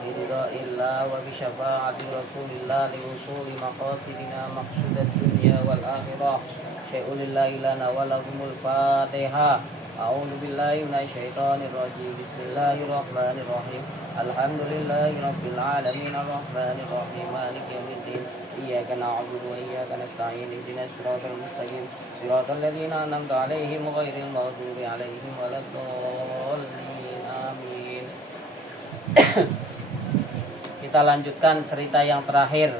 برضا الله وبشفاعة رسول الله لوصول مقاصدنا مقصود الدنيا والآخرة شيء لله لنا ولهم الفاتحة. أعوذ بالله من الشيطان الرجيم. بسم الله الرحمن الرحيم. الحمد لله رب العالمين الرحمن الرحيم مالك يوم الدين إياك نعبد وإياك نستعين اهدنا الصراط المستقيم صراط الذين أنعمت عليهم غير المغضوب عليهم ولا الضالين آمين. Kita lanjutkan cerita yang terakhir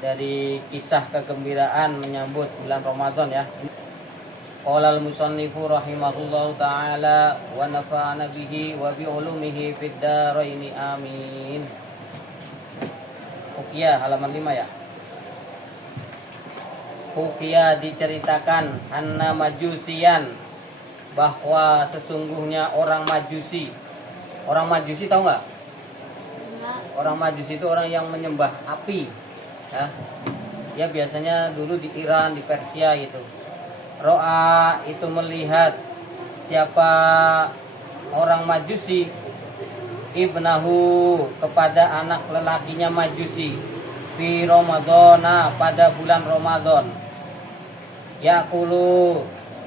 dari kisah kegembiraan menyambut bulan Ramadan ya. Qala al-musannifu rahimahullahu ta'ala wa nafa'ana bihi wa bi ulumihi fid dharain amin. Uqiyah halaman 5 ya. Uqiyah diceritakan anna majusiyan, bahwa sesungguhnya orang Majusi. Orang Majusi tahu enggak? Orang Majusi itu orang yang menyembah api ya. Ya biasanya dulu di Iran, di Persia gitu. Ro'a itu melihat siapa orang Majusi ibnahu kepada anak lelakinya Majusi fi Ramadana pada bulan Ramadan yakulu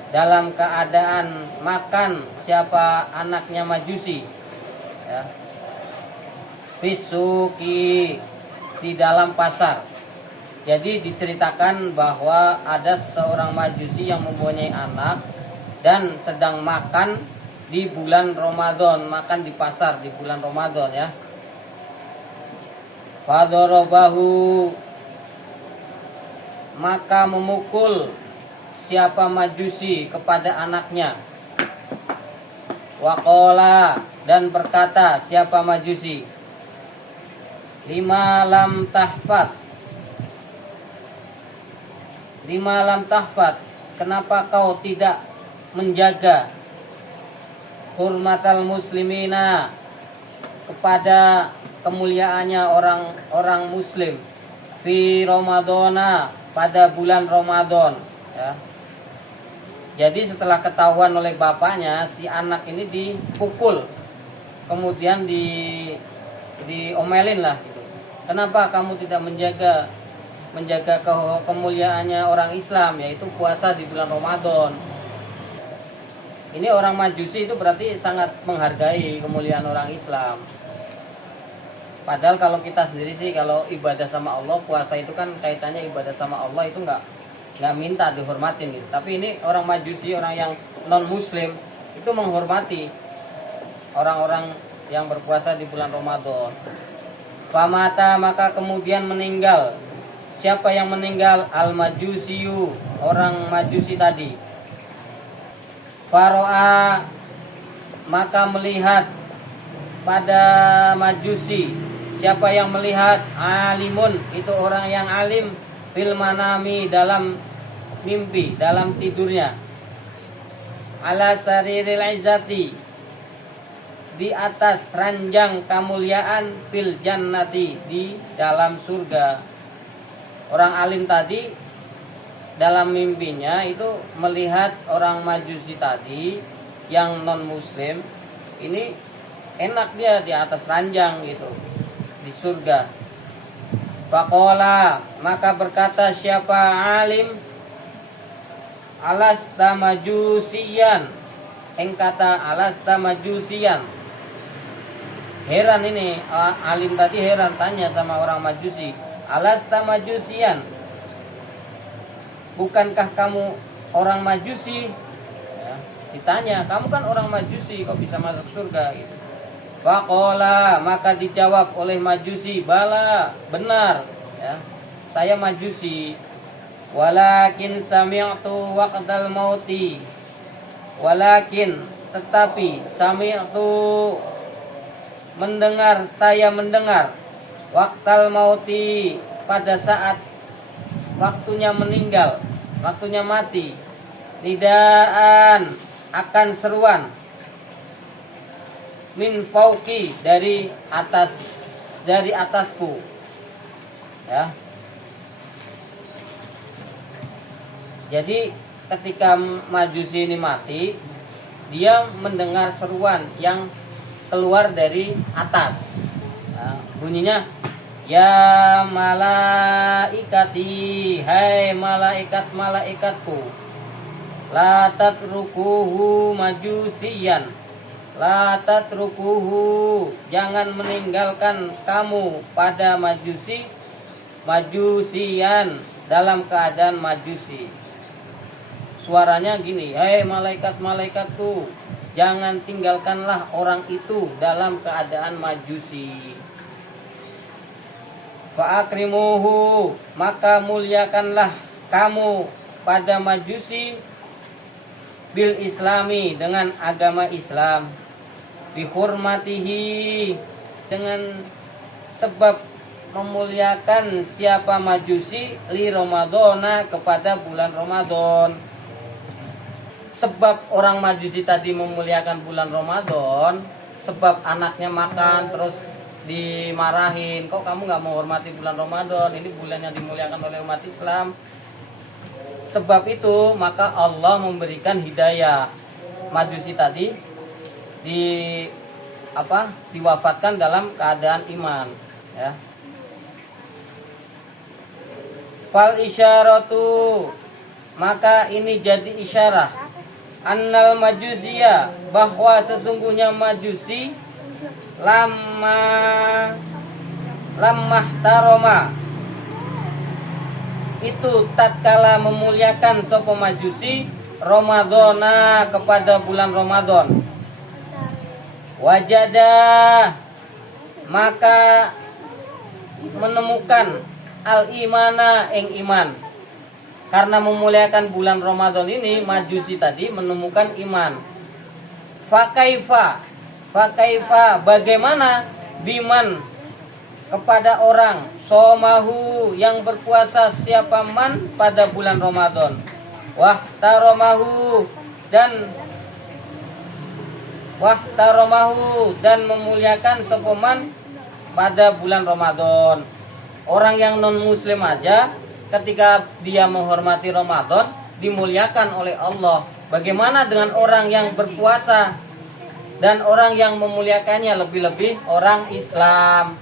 dalam keadaan makan siapa anaknya Majusi ya, fisuki di dalam pasar. Jadi diceritakan bahwa ada seorang Majusi yang mempunyai anak dan sedang makan di bulan Ramadan, makan di pasar di bulan Ramadan ya. Fadorobahu, maka memukul siapa Majusi kepada anaknya. Waqala, dan berkata siapa Majusi, lima lam tahfad, kenapa kau tidak menjaga hurmatal muslimina, kepada kemuliaannya orang muslim, fi Ramadana, pada bulan Ramadan ya. Jadi setelah ketahuan oleh bapaknya, si anak ini dipukul, kemudian diomelin lah gitu. Kenapa kamu tidak menjaga kemuliaannya orang Islam, yaitu puasa di bulan Ramadan. Ini orang Majusi itu berarti sangat menghargai kemuliaan orang Islam. Padahal kalau kita sendiri sih, kalau ibadah sama Allah, puasa itu kan kaitannya ibadah sama Allah, itu nggak minta dihormatin gitu. Tapi ini orang Majusi, orang yang non Muslim, itu menghormati orang-orang yang berpuasa di bulan Ramadan. Famata, maka kemudian meninggal. Siapa yang meninggal? Al-Majusiyu, orang Majusi tadi. Faro'a, maka melihat pada Majusi. Siapa yang melihat? Alimun, itu orang yang alim, fil manami, dalam mimpi, dalam tidurnya. Ala sariril izzati, di atas ranjang kemuliaan, fil jannati, di dalam surga. Orang alim tadi dalam mimpinya itu melihat orang Majusi tadi yang non muslim ini enak dia di atas ranjang gitu di surga. Faqala, maka berkata siapa alim, alasta majusiyan, kata alasta majusiyan. Heran ini alim tadi, heran, tanya sama orang Majusi, alasta majusiyan, bukankah kamu orang Majusi ya, ditanya, kamu kan orang Majusi, kok bisa masuk surga gitu. Faqala, maka dijawab oleh Majusi, bala, benar ya, saya Majusi. Walakin sami'tu waqtal mauti, walakin, tetapi, sami'tu, mendengar, saya mendengar, waqtal mauti, pada saat waktunya meninggal, waktunya mati, nidaan, akan seruan, min fauqi, dari atasku ya. Jadi ketika Majusi ini mati, dia mendengar seruan yang keluar dari atas Bunyinya, ya malaikati, hai malaikat-malaikatku, la tatrukuhu majusiyan, la tatrukuhu, jangan meninggalkan kamu pada majusiyan, dalam keadaan majusi. Suaranya gini, hai malaikat-malaikatku, jangan tinggalkanlah orang itu dalam keadaan majusi. Fa'akrimuhu, maka muliakanlah kamu pada majusi bil islami, dengan agama Islam, bihurmatihi, dengan sebab memuliakan siapa majusi, li Ramadhana, kepada bulan Ramadan. Sebab orang majusi tadi memuliakan bulan Ramadan, sebab anaknya makan terus dimarahin, kok kamu nggak menghormati bulan Ramadan, ini bulan yang dimuliakan oleh umat Islam. Sebab itu maka Allah memberikan hidayah, majusi tadi diwafatkan dalam keadaan iman, ya. Fal isyaratu, maka ini jadi isyarah, annal majusiya, bahwa sesungguhnya majusi, lamah taroma, itu tatkala memuliakan sopo majusi, Ramadhana, kepada bulan Ramadan, wajada, maka menemukan al-imana, ing iman. Karena memuliakan bulan Ramadan ini, majusi tadi menemukan iman. Fakaifa, bagaimana, biman, kepada orang, somahu, yang berpuasa siapa man pada bulan Ramadan, wahtaromahu, dan memuliakan sepaman pada bulan Ramadan. Orang yang non muslim aja ketika dia menghormati Ramadan dimuliakan oleh Allah. Bagaimana dengan orang yang berpuasa dan orang yang memuliakannya, lebih-lebih orang Islam.